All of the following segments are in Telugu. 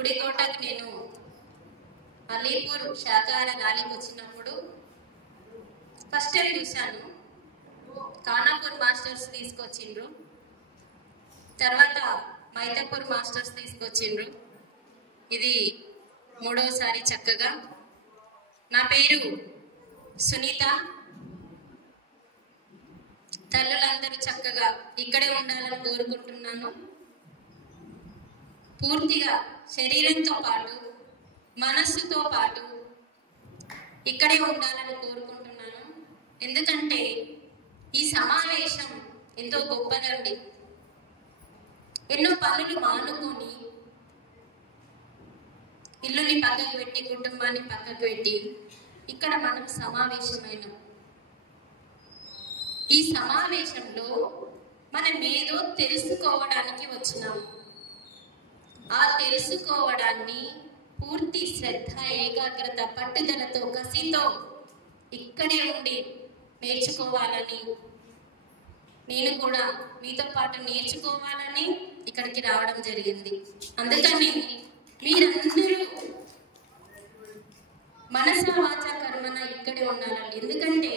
గుడికోటకు నేను అలీపూర్ శాకాహార ర్యాలీకి వచ్చినప్పుడు ఫస్ట్ టైం చూశాను. ఖానాపూర్ మాస్టర్స్ తీసుకొచ్చిండ్రు, తర్వాత మైతాపూర్ మాస్టర్స్ తీసుకొచ్చిండ్రు. ఇది మూడవసారి చక్కగా. నా పేరు సునీత. తల్లులందరూ చక్కగా ఇక్కడే ఉండాలని కోరుకుంటున్నాను. పూర్తిగా శరీరంతో పాటు మనస్సుతో పాటు ఇక్కడే ఉండాలని కోరుకుంటున్నాను. ఎందుకంటే ఈ సమావేశం ఎంతో గొప్పదండి. ఎన్నో పనులు మానుకొని ఇల్లుని పక్కకు పెట్టి కుటుంబాన్ని పక్కకు పెట్టి ఇక్కడ మనం సమావేశమైనాం. ఈ సమావేశంలో మనం ఏదో తెలుసుకోవడానికి వచ్చినాము. ఆ తెలుసుకోవడాన్ని పూర్తి శ్రద్ధ, ఏకాగ్రత, పట్టుదలతో, కసితో ఇక్కడే ఉండి నేర్చుకోవాలని, నేను కూడా మీతో పాటు నేర్చుకోవాలని ఇక్కడికి రావడం జరిగింది. అందుకని మీరందరూ మనస వాచ కర్మన ఇక్కడే ఉండాలండి. ఎందుకంటే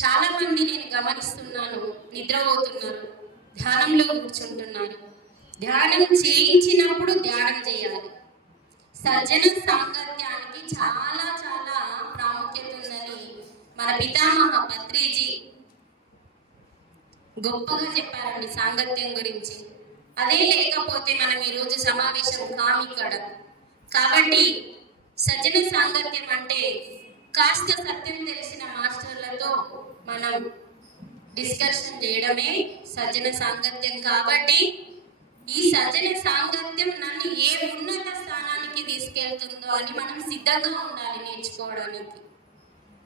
చాలా మంది నేను గమనిస్తున్నాను, నిద్రపోతున్నారు, ధ్యానంలో కూర్చుంటున్నారు. ధ్యానం చేయించినప్పుడు ధ్యానం చేయాలి. సజ్జన సాంగత్యానికి చాలా చాలా ప్రాముఖ్యత ఉందని మన పితామహ పత్రిజీ గొప్పగా చెప్పారండి సాంగత్యం గురించి. అదే లేకపోతే మనం ఈరోజు సమావేశం ఇక్కడ. కాబట్టి సజ్జన సాంగత్యం అంటే కాస్త సత్యం తెలిసిన మాస్టర్లతో మనం డిస్కషన్ చేయడమే సజ్జన సాంగత్యం. కాబట్టి ఈ సజ్జన సాంగత్యం నన్ను ఏ ఉన్నత స్థానానికి తీసుకెళ్తుందో అని మనం సిద్ధంగా ఉండాలి నేర్చుకోవడానికి.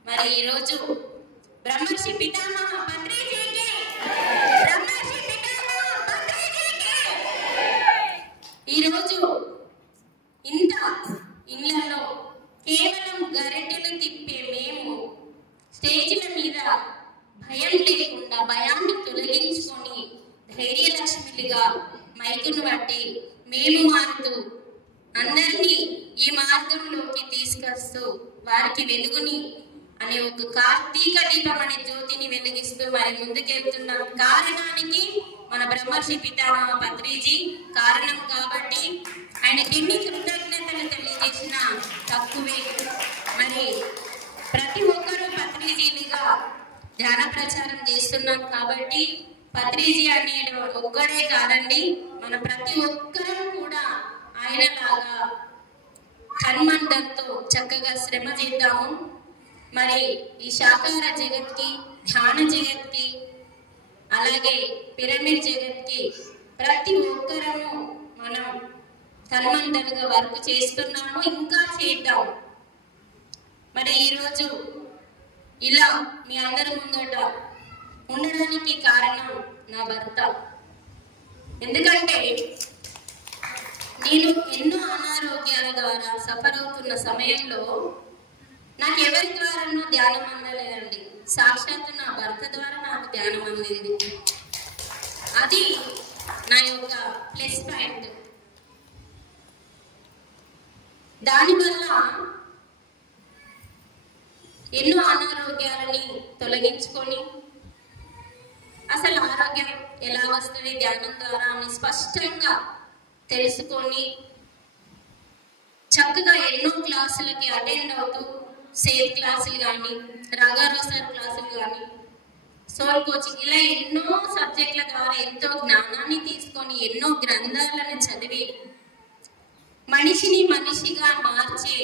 మరి ఈరోజు బ్రహ్మర్షి పితామహ పత్రిజీకి, బ్రహ్మర్షి పితామహ పత్రిజీకి ఈరోజు ఇంత ఇళ్లలో కేవలం గరిటెలు తిప్పే మేము స్టేజ్ల మీద భయం లేకుండా భయాన్ని తొలగించుకొని ధైర్యలక్ష్మిగా మైకును బట్టి మేము మారుతూ అందరినీ ఈ మార్గంలోకి తీసుకొస్తూ వారికి వెలుగుని అనే ఒక కార్తీక దీపం అనే జ్యోతిని వెలిగిస్తూ మరి ముందుకెళ్తున్న కారణానికి మన బ్రహ్మర్షి పితామహ పత్రిజీ కారణం. కాబట్టి ఆయనకి ఎన్ని కృతజ్ఞతలు తెలియజేసిన తక్కువే. మరి ప్రతి ఒక్కరూ పత్రిజీలుగా ధ్యాన ప్రచారం చేస్తున్నాం. కాబట్టి పత్రిజీ అనే ఒక్కడే కాదండి, మన ప్రతి ఒక్కరం కూడా ఆయనలాగా హనుమంతంతో చక్కగా శ్రమ చేద్దాము. మరి ఈ శాకాహార జగత్కి, ధ్యాన జగత్కి, అలాగే పిరమిడ్ జగత్కి ప్రతి ఒక్కరము మనం హనుమంతులుగా వర్క్ చేస్తున్నాము, ఇంకా చేద్దాం. మరి ఈరోజు ఇలా మీ అందరి ముందట ఉండడానికి కారణం నా భర్త. ఎందుకంటే నేను ఎన్నో అనారోగ్యాల ద్వారా సఫర్ అవుతున్న సమయంలో నాకు ఎవరి ద్వారానో ధ్యానం అందలేదండి. సాక్షాత్తు నా భర్త ద్వారా నాకు ధ్యానం అందింది. అది నా యొక్క ప్లస్ పాయింట్. దానివల్ల ఎన్నో అనారోగ్యాలని తొలగించుకొని అసలు ఆరోగ్యం ఎలా వస్తుంది ధ్యానం ద్వారా అని స్పష్టంగా తెలుసుకొని చక్కగా ఎన్నో క్లాసులకి అటెండ్ అవుతూ సేఫ్ క్లాసులు కానీ, రాఘారావు సార్ క్లాసులు కానీ, సోల్ కోచింగ్, ఇలా ఎన్నో సబ్జెక్టుల ద్వారా ఎంతో జ్ఞానాన్ని తీసుకొని ఎన్నో గ్రంథాలను చదివి మనిషిని మనిషిగా మార్చే,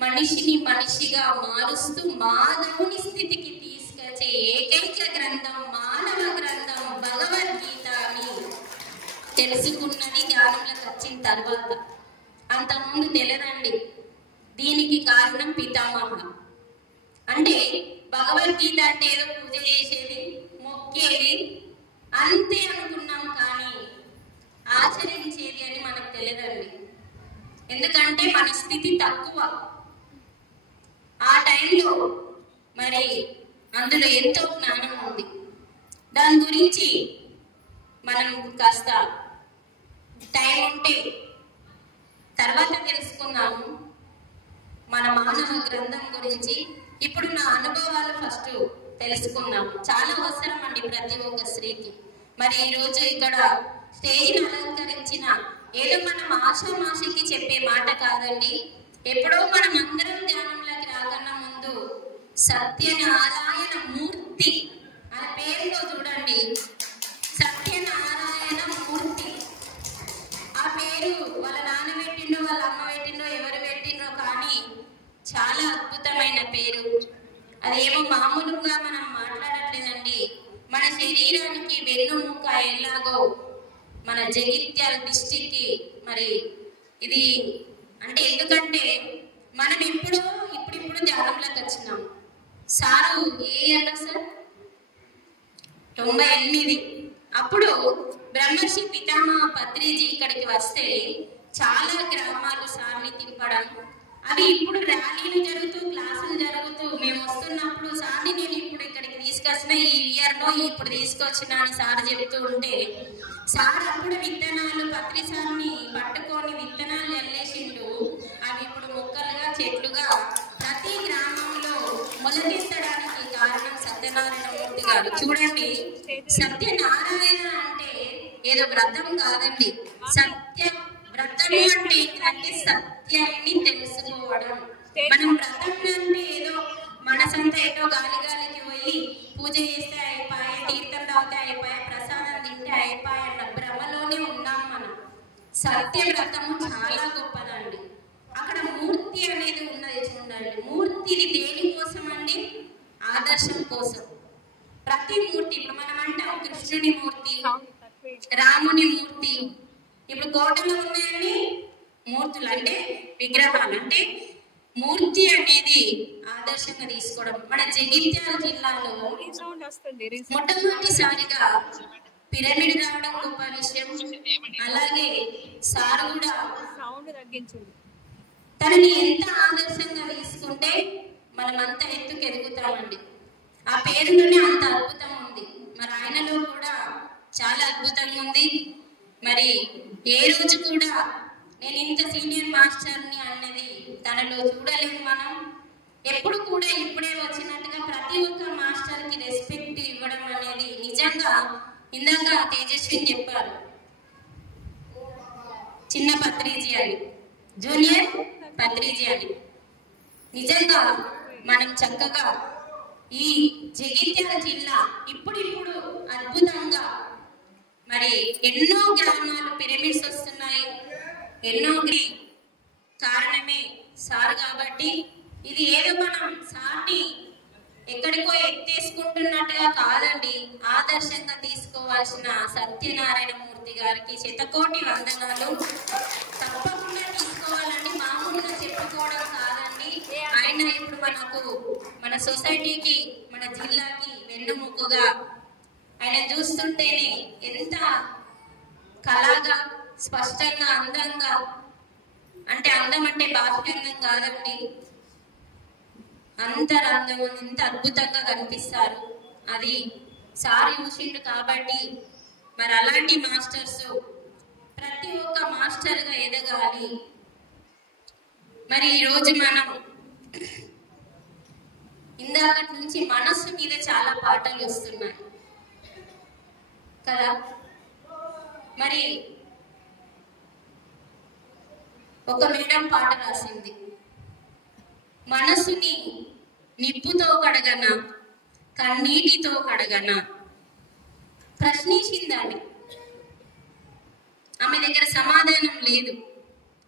మనిషిని మనిషిగా మారుస్తూ మాధవుని స్థితికి తీసుకొచ్చే ఏకైక గ్రంథం మానవ గ్రంథం భగవద్గీత అని తెలుసుకున్నది ధ్యానంలోకి వచ్చిన తర్వాత. అంతకుముందు తెలియదండి. దీనికి కారణం పితామహ. అంటే భగవద్గీత అంటే ఏదో పూజ చేసేది, మొక్కేది అంతే అనుకున్నాం, కానీ ఆచరించేది అని మనకు తెలియదండి. ఎందుకంటే మన స్థితి తక్కువ ఆ టైంలో. మరి అందులో ఎంతో జ్ఞానం ఉంది. దాని గురించి మనం కాస్త టైం ఉంటే తర్వాత తెలుసుకున్నాము మన మానవ గ్రంథం గురించి. ఇప్పుడు నా అనుభవాలు ఫస్ట్ తెలుసుకుందాం. చాలా అవసరం అండి ప్రతి ఒక్క స్త్రీకి. మరి ఈరోజు ఇక్కడ స్టేజ్ని అలంకరించిన ఏదో మనం ఆషామాషికి చెప్పే మాట కాదండి. ఎప్పుడో మనం అందరం ధ్యానంలోకి రాకన్నా ముందు సత్యనారాయణ మూర్తి అనే పేరులో చూడండి, సత్యనారాయణ మూర్తి. ఆ పేరు వాళ్ళ నాన్న పెట్టిండో వాళ్ళ అమ్మ పెట్టిండో ఎవరు పెట్టిండో కానీ చాలా అద్భుతమైన పేరు. అదేమో మామూలుగా మనం మాట్లాడట్లేదండి. మన శరీరానికి వెన్నుముక్క ఎలాగో మన జగిత్యాల డిస్టిక్కి మరి ఇది అంటే ఎందుకంటే మనం ఇప్పుడు ధ్యానంలోకి వచ్చినాం. సారు ఏ ఇయర్లో సార్? 98. అప్పుడు బ్రహ్మర్షి పితామహ పత్రిజీ ఇక్కడికి వస్తే చాలా గ్రామాలు సార్ని తిప్పడం, అవి ఇప్పుడు ర్యాలీలు జరుగుతూ క్లాసులు జరుగుతూ మేము వస్తున్నప్పుడు సార్ని నేను ఇప్పుడు ఇక్కడికి తీసుకొచ్చిన ఈ ఇయర్లో ఇప్పుడు తీసుకొచ్చిన అని సార్ చెప్తూ ఉంటే, సార్ అప్పుడు విత్తనాలు పత్రి సార్ని పట్టుకొని విత్తనాలు చల్లేసిండు. అవి ఇప్పుడు మొక్కలుగా చెట్లుగా ప్రతి గ్రామంలో మొలకెత్తడానికి కారణం సత్యనారాయణ మూర్తి గారు. చూడండి, సత్యనారాయణ అంటే ఏదో వ్రతం కాదండి. సత్య వ్రతము అంటే ఏంటంటే సత్యాన్ని తెలుసుకోవడం. మనం వ్రతం అంటే ఏదో మనసంతా ఏదో గాలికి పోయి పూజ చేస్తే అయిపోయే, తీర్థం తాగితే అయిపోయే, ప్రసాదం తింటే అయిపోయే అన్న భ్రమలోనే ఉన్నాం మనం. సత్య వ్రతము చాలా గొప్పదండి. అక్కడ మూర్తి అనేది ఉన్నది చూడండి. మూర్తి దేనికోసం అండి? ఆదర్శం కోసం. ప్రతి మూర్తి ఇప్పుడు మనం అంటాం కృష్ణుని మూర్తి, రాముని మూర్తి. ఇప్పుడు కోటలో ఉన్నాయని మూర్తులు అంటే విగ్రహాలు. అంటే మూర్తి అనేది ఆదర్శంగా తీసుకోవడం. మన జగిత్యాల జిల్లాలో మొట్టమొదటిసారిగా పిరమిడ్ రావడం గొప్ప విషయం. అలాగే సార్ కూడా తనని ఎంత ఆదర్శంగా తీసుకుంటే మనం అంత ఎత్తుకు ఎదుగుతామండి. ఆ పేరులోనే అంత అద్భుతం ఉంది. మరి ఆయనలో కూడా చాలా అద్భుతంగా ఉంది. మరి ఏ రోజు కూడా నేను ఇంత సీనియర్ మాస్టర్ని అన్నది తనలో చూడలేము మనం. ఎప్పుడు కూడా ఇప్పుడే వచ్చినట్టుగా ప్రతి ఒక్క మాస్టర్కి రెస్పెక్ట్ ఇవ్వడం అనేది నిజంగా ఇందాక తేజస్వి చెప్పారు, చిన్న పత్రిజీ అని, జూనియర్ పత్రిజీ అని. నిజంగా మనం చక్కగా ఈ జగిత్యాల జిల్లా ఇప్పుడు అద్భుతంగా మరి ఎన్నో గ్రామాలు పిరమిడ్స్ వస్తున్నాయి. ఎన్నో కారణమే సార్ కాబట్టి ఇది ఏదో మనం సార్ని ఎక్కడికో ఎత్తేసుకుంటున్నట్టుగా కాదండి. ఆదర్శంగా తీసుకోవాల్సిన సత్యనారాయణ మూర్తి గారికి శతకోటి వందనాలు. తప్పకుండా తీసుకోవాలండి, మామూలుగా చెప్పుకోవడం కాదండి. ఆయన ఇప్పుడు మనకు మన సొసైటీకి మన జిల్లాకి వెన్నుముకగా ఆయన చూస్తుంటేనే ఎంత కళగా స్పష్టంగా అందంగా, అంటే అందం అంటే బాహ్యంగం కాదండి, అంతరంగం ఎంత అద్భుతంగా కనిపిస్తారు. అది సార్ చూసిండు కాబట్టి మరి అలాంటి మాస్టర్స్ ప్రతి ఒక్క మాస్టర్గా ఎదగాలి. మరి ఈరోజు మనం ఇందాకటి నుంచి మనస్సు మీద చాలా పాటలు వస్తున్నాయి కదా. మరి ఒక మేడం పాట రాసింది, మనసుని నిప్పుతో కడగనా కన్నీటితో కడగనా ప్రశ్నించిందాన్ని. ఆమె దగ్గర సమాధానం లేదు.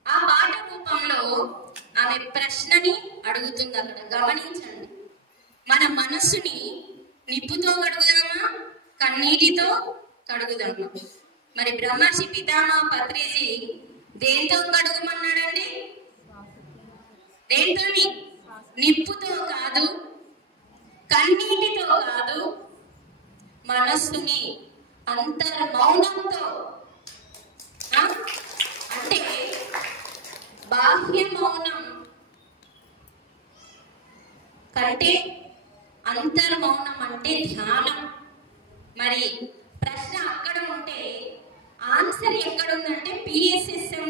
ఆ పాట రూపంలో ఆమె ప్రశ్నని అడుగుతుంది. అక్కడ గమనించండి, మన మనస్సుని నిప్పుతో కడుగుదామా కన్నీటితో కడుగుదామా? మరి బ్రహ్మర్షి పితామహ పత్రిజీ దేంతో కడుగమన్నాడండి? దేంతోని? నిప్పుతో కాదు, కన్నీటితో కాదు, మనస్సుని అంతర్మౌనంతో. అంటే బాహ్య మౌనం కంటే అంతర్మౌనం అంటే ధ్యానం. మరి ప్రశ్న అక్కడ ఉంటే ఆన్సర్ ఎక్కడుందంటే PSSM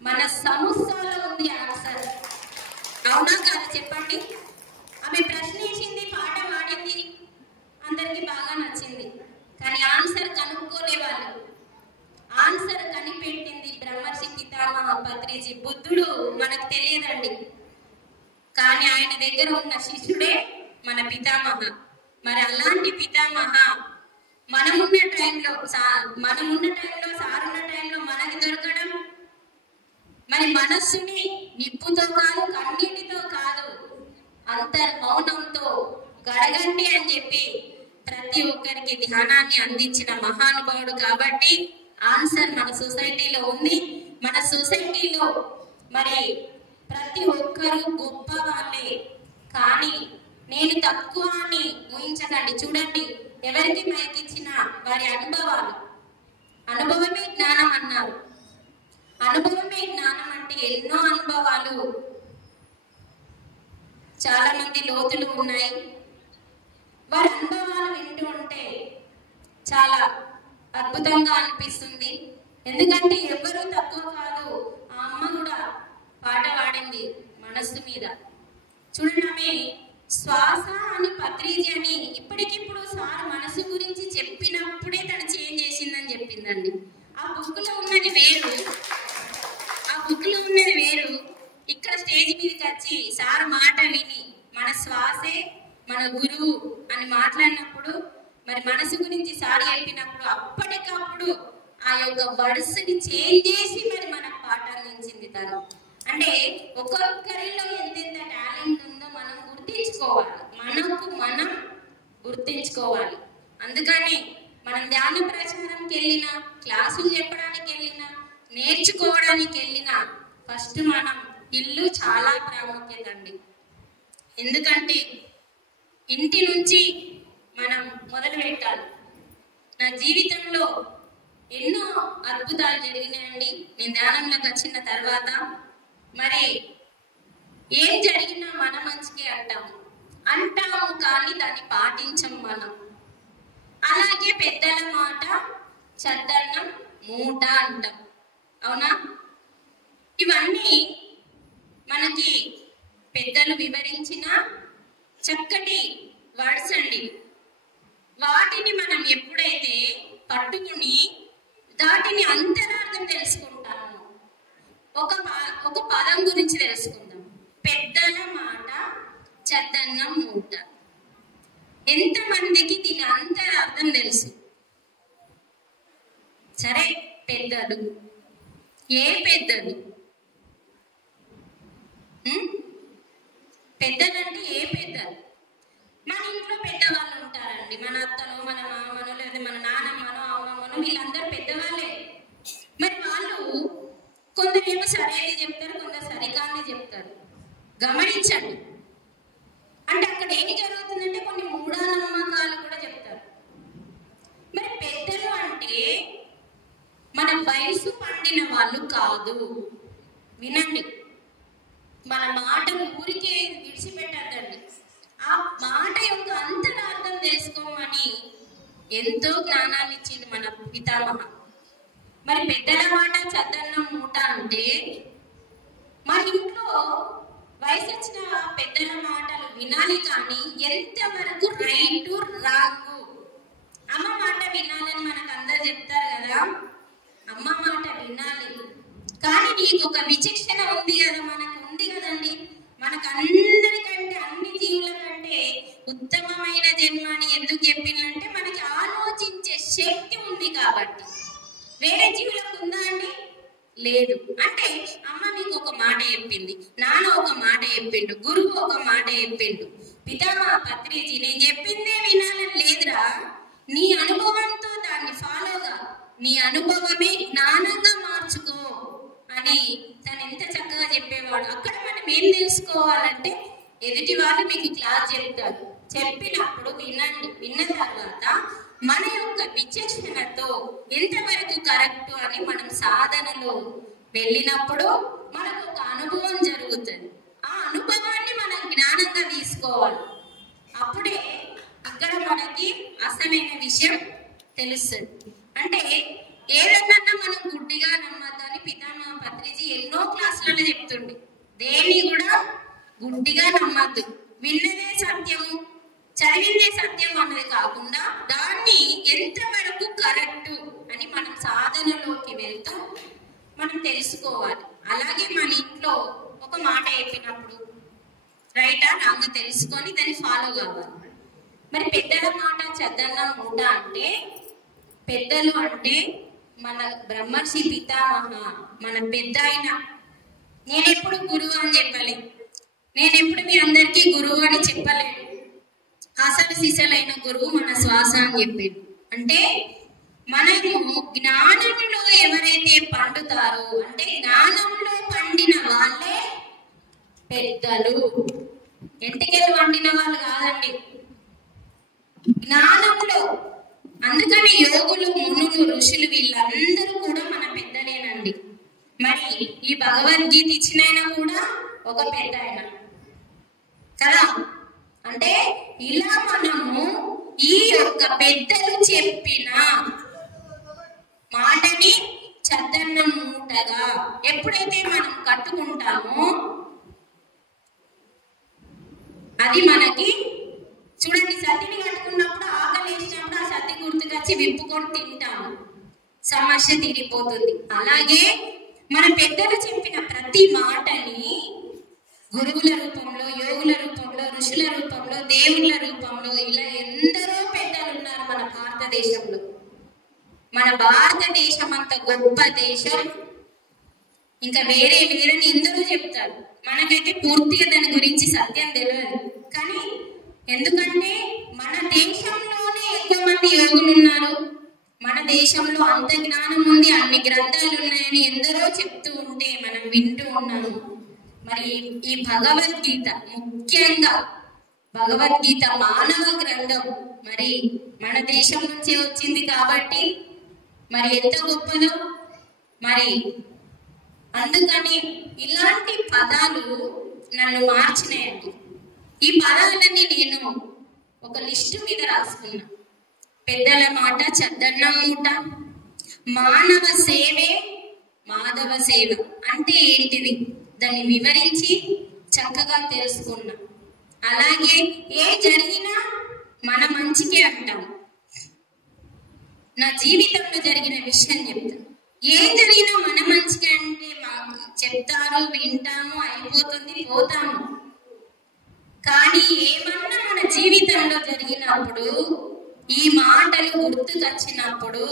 మన సంస్థలో ఉంది ఆన్సర్. అవునా కాదు చెప్పండి? ఆమె ప్రశ్నించింది, పాట పాడింది, అందరికి బాగా నచ్చింది. కానీ ఆన్సర్ కనుక్కోలే వాళ్ళు. ఆన్సర్ కనిపెట్టింది బ్రహ్మర్షి పితామహ పత్రిజీ. బుద్ధుడు మనకు తెలియదండి, కానీ ఆయన దగ్గర ఉన్న శిష్యుడే మన పితామహ. మరి అలాంటి పితామహ మనమున్న టైంలో సారున్న టైంలో మనకి దొరకడం, మరి మనస్సుని నిప్పుతో కాదు, కన్నీటితో కాదు, అంతర్మౌనంతో గడగండి అని చెప్పి ప్రతి ఒక్కరికి ధ్యానాన్ని అందించిన మహానుభావుడు. కాబట్టి ఆన్సర్ మన సొసైటీలో ఉంది. మన సొసైటీలో మరి ప్రతి ఒక్కరూ గొప్ప వాళ్ళే, కానీ నేను తక్కువ అని ఊహించకండి. చూడండి, ఎవరికి మైకిచ్చినా వారి అనుభవమే జ్ఞానం అన్నారు. అనుభవమే జ్ఞానం అంటే ఎన్నో అనుభవాలు, చాలా మంది లోతులు ఉన్నాయి. వారి అనుభవాలు వింటూ ఉంటే చాలా అద్భుతంగా అనిపిస్తుంది. ఎందుకంటే ఎవరు తక్కువ కాదు. ఆ అమ్మ కూడా పాట పాడింది మనస్సు మీద. చూడండి, ఆమె శ్వాస అని పత్రిజీ అని ఇప్పటికిప్పుడు సార్ మనసు గురించి చెప్పినప్పుడే తను చేంజ్ చేసిందని చెప్పిందండి. ఆ బుక్లో ఉన్నది వేరు, ఇక్కడ స్టేజ్ మీదకి వచ్చి సార్ మాట విని మన శ్వాసే మన గురువు అని మాట్లాడినప్పుడు, మరి మనసు గురించి సార్ చెప్పినప్పుడు అప్పటికప్పుడు ఆ యొక్క వర్డ్స్ని చేంజ్ చేసి మరి మనకు పాట అందించింది తను. అంటే ఒక్కొక్కరిలో ఎంతెంత టాలెంట్ ఉందో మనం గుర్తించుకోవాలి. అందుకని మనం ధ్యాన ప్రచారంకి వెళ్ళినా, క్లాసులు చెప్పడానికి వెళ్ళినా, నేర్చుకోవడానికి వెళ్ళినా ఫస్ట్ మనం ఇల్లు చాలా ప్రాముఖ్యత అండి. ఎందుకంటే ఇంటి నుంచి మనం మొదలు పెట్టాలి. నా జీవితంలో ఎన్నో అద్భుతాలు జరిగినాయండి నేను ధ్యానంలోకి వచ్చిన తర్వాత. మరి ఏం జరిగినా మన మంచికి అంటాము కానీ దాన్ని పాటించం మనం. అలాగే పెద్దల మాట చద్దన్నం మూట అంటాం, అవునా? ఇవన్నీ మనకి పెద్దలు వివరించిన చక్కటి వర్డ్స్ అండి. వాటిని మనం ఎప్పుడైతే పట్టుకుని దాటిని అంతరార్థం తెలుసుకుంటాము, ఒక పదం గురించి తెలుసుకుందాం. పెద్దల మాట చద్దన్నం మూట. ఎంతమందికి దీని అంతరార్థం తెలుసు? సరే, పెద్దలు, ఏ పెద్దలు? పెద్దలంటే ఏ పెద్దలు? మన ఇంట్లో పెద్దవాళ్ళు ఉంటారండి, మన అత్తను, మన మామను, లేదా మన నానమ్మను, అమ్మమ్మను, వీళ్ళందరూ పెద్దవాళ్ళే. మరి వాళ్ళు కొందరేమో సరైనది చెప్తారు, కొందరు సరికాని చెప్తారు. గమనించండి, అంటే అక్కడ ఏమి జరుగుతుందంటే కొన్ని మూఢనమ్మకాలు కూడా చెప్తారు. మరి పెద్దలు అంటే మన వయసు పండిన వాళ్ళు కాదు. వినండి, మన మాటలు ఊరికే విడిచిపెట్టద్దండి. ఆ మాట యొక్క అంతరార్థం తెలుసుకోమని ఎంతో జ్ఞానాన్ని ఇచ్చింది మన పితామహ. మరి పెద్దల మాట చద్దన్నం మూట అంటే మన ఇంట్లో వయసు వచ్చిన పెద్దల మాటలు వినాలి, కానీ ఎంతవరకు రైట్ రాంగ్. అమ్మ మాట వినాలని మనకు అందరు చెప్తారు కదా, అమ్మ మాట వినాలి, కానీ నీకు ఒక విచక్షణ ఉంది కదా, మనకు ఉంది కదండి. మనకు అందరికంటే, అన్ని జీవుల కంటే ఉత్తమమైన జన్మని ఎందుకు చెప్పిందంటే మనకి ఆలోచించే శక్తి ఉంది కాబట్టి. వేరే జీవులకు ఉందా అండి? లేదు. అంటే అమ్మ మీకు ఒక మాట చెప్పింది, నాన్న ఒక మాట చెప్పిండు, గురువు ఒక మాట చెప్పిండు, పితామహ పత్రిజీ నేను చెప్పిందే వినాలని లేదురా, నీ అనుభవంతో దాన్ని ఫాలోగా, నీ అనుభవమే జ్ఞానంగా మార్చుకో అని తను ఎంత చక్కగా చెప్పేవాడు. అక్కడ మనం ఏం తెలుసుకోవాలంటే, ఎదుటి వాళ్ళు మీకు క్లాస్ చెప్తారు, చెప్పినప్పుడు వినండి, విన్న తర్వాత మన యొక్క విచక్షణతో ఎంతవరకు కరెక్ట్ అని మనం సాధనలో వెళ్ళినప్పుడు మనకు ఒక అనుభవం జరుగుతుంది. ఆ అనుభవాన్ని మనం జ్ఞానంగా తీసుకోవాలి. అప్పుడే ఇక్కడ మనకి అసలైన విషయం తెలుస్తుంది. అంటే ఏదన్నా మనం గుడ్డిగా నమ్మద్దని పితామహ పత్రిజీ ఎన్నో క్లాసులలో చెప్తుండే. దేన్ని కూడా గుడ్డిగా నమ్మద్దు, విన్నదే సత్యము, చదివిందే సత్యం అన్నది కాకుండా దాన్ని ఎంతవరకు కరెక్ట్ అని మనం సాధనలోకి వెళ్తూ మనం తెలుసుకోవాలి. అలాగే మన ఇంట్లో ఒక మాట చెప్పినప్పుడు రైటా రాంగ్ తెలుసుకొని దాన్ని ఫాలో కావాలి. మరి పెద్దల మాట చద్దన్నం మూట అంటే పెద్దలు అంటే మన బ్రహ్మర్షి పితామహ, మన పెద్ద అయిన. నేనెప్పుడు గురువు అని చెప్పలేదు, నేనెప్పుడు మీ అందరికీ గురువు అని చెప్పలేదు. అసలు సిసలైన గురువు మన శ్వాస అని చెప్పాడు. అంటే మనము జ్ఞానంలో ఎవరైతే పండుతారో, అంటే జ్ఞానంలో పండిన వాళ్ళే పెద్దలు. ఎంటికెళ్ళి పండిన వాళ్ళు కాదండి, జ్ఞానంలో. అందుకని యోగులు, మునులు, ఋషులు వీళ్ళందరూ కూడా మన పెద్దలేనండి. మరి ఈ భగవద్గీత ఇచ్చినైనా కూడా ఒక పెద్ద ఆయన కదా. అంటే ఇలా మనము ఈ యొక్క పెద్దలు చెప్పిన మాటని చద్దన్నం మూటగా ఎప్పుడైతే మనం కట్టుకుంటామో అది మనకి, చూడండి, సద్దిని కట్టుకున్నప్పుడు ఆకలి వేసినప్పుడు ఆ సద్ది గుర్తుకొచ్చి విప్పుకొని తింటాము, సమస్య తీరిపోతుంది. అలాగే మన పెద్దలు చెప్పిన ప్రతి మాటని గురువుల రూపంలో, యోగుల రూపంలో, ఋషుల రూపంలో, దేవుళ్ళ రూపంలో ఇలా ఎందరో పెద్దలు ఉన్నారు మన భారతదేశంలో. మన భారతదేశం అంత గొప్ప దేశం, ఇంకా వేరే వేరేని ఎందరో చెప్తారు. మనకైతే పూర్తిగా దాని గురించి సత్యం తెలియదు. కానీ ఎందుకంటే మన దేశంలోనే ఎక్కువ మంది యోగులు ఉన్నారు, మన దేశంలో అంత జ్ఞానం ఉంది, అన్ని గ్రంథాలు ఉన్నాయని ఎందరో చెప్తూ ఉంటే మనం వింటూ ఉన్నాము. మరి ఈ భగవద్గీత, ముఖ్యంగా భగవద్గీత మానవ గ్రంథం, మరి మన దేశం నుంచే వచ్చింది కాబట్టి మరి ఎంత గొప్పదో. మరి అందుకని ఇలాంటి పదాలు నన్ను మార్చినాయండి. ఈ పదాలన్నీ నేను ఒక లిస్టు మీద రాసుకున్నా. పెద్దల మాట చద్దన్నం మూట, మానవ సేవే మాధవ సేవ అంటే ఏంటిది దాన్ని వివరించి చక్కగా తెలుసుకున్నా. అలాగే ఏ జరిగినా మన మంచికే అంటాం. నా జీవితంలో జరిగిన విషయం చెప్తాను. ఏం జరిగినా మన మంచికే అంటే మాకు చెప్తారు, వింటాము, అయిపోతుంది, పోతాము. కానీ ఏమన్నా మన జీవితంలో జరిగినప్పుడు, ఈ మాటలు గుర్తుకొచ్చినప్పుడు,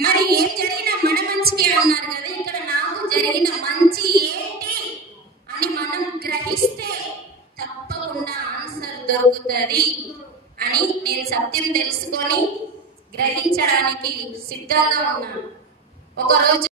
మరి ఏం జరిగినా మన మంచికే అన్నారు కదా, ఇక్కడ నాకు జరిగిన మంచి ఏంటి అని మనం గ్రహిస్తే తప్పకుండా ఆన్సర్ దొరుకుతుంది అని నేను సత్యం తెలుసుకొని గ్రహించడానికి సిద్ధంగా ఉన్నాను. ఒకరోజు